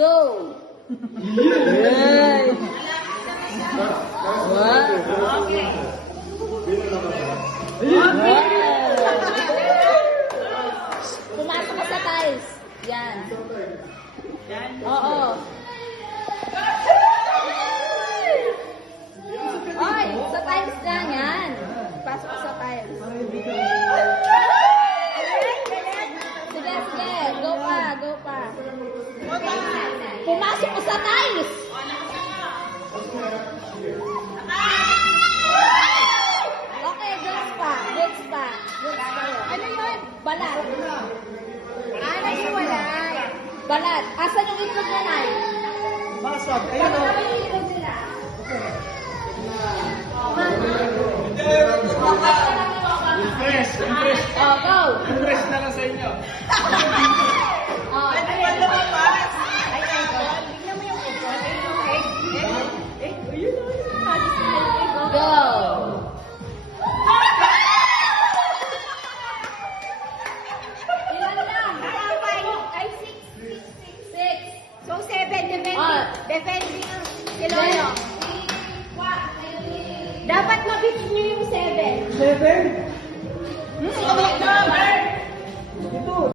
Go! Yay! Wow! Okay. Pumasok ka sa tiles. Yan. Oo. Oy, sa tiles lang yan. Pasok ka sa tiles. Sige, sige. Go pa, go pa. Pumasok ka sa tiles. Okay, goods pa. Goods pa. Goods pa yun. Ano yun? Balat. Naghiwalay. Balat. Asan yung itlog na nai? Basag. Ayun o. Asan yung itlog nila? Impress. Impress. Oh, go. Impress na lang sa inyo. Oh. Ay, tignan mo yung egg. Ayun o. Go. Ilan lang? Ay, 6. Six. So, 7. Defending. Ah. Defending ang Kiloyo. Dapat mabit nyo yung 7. 7.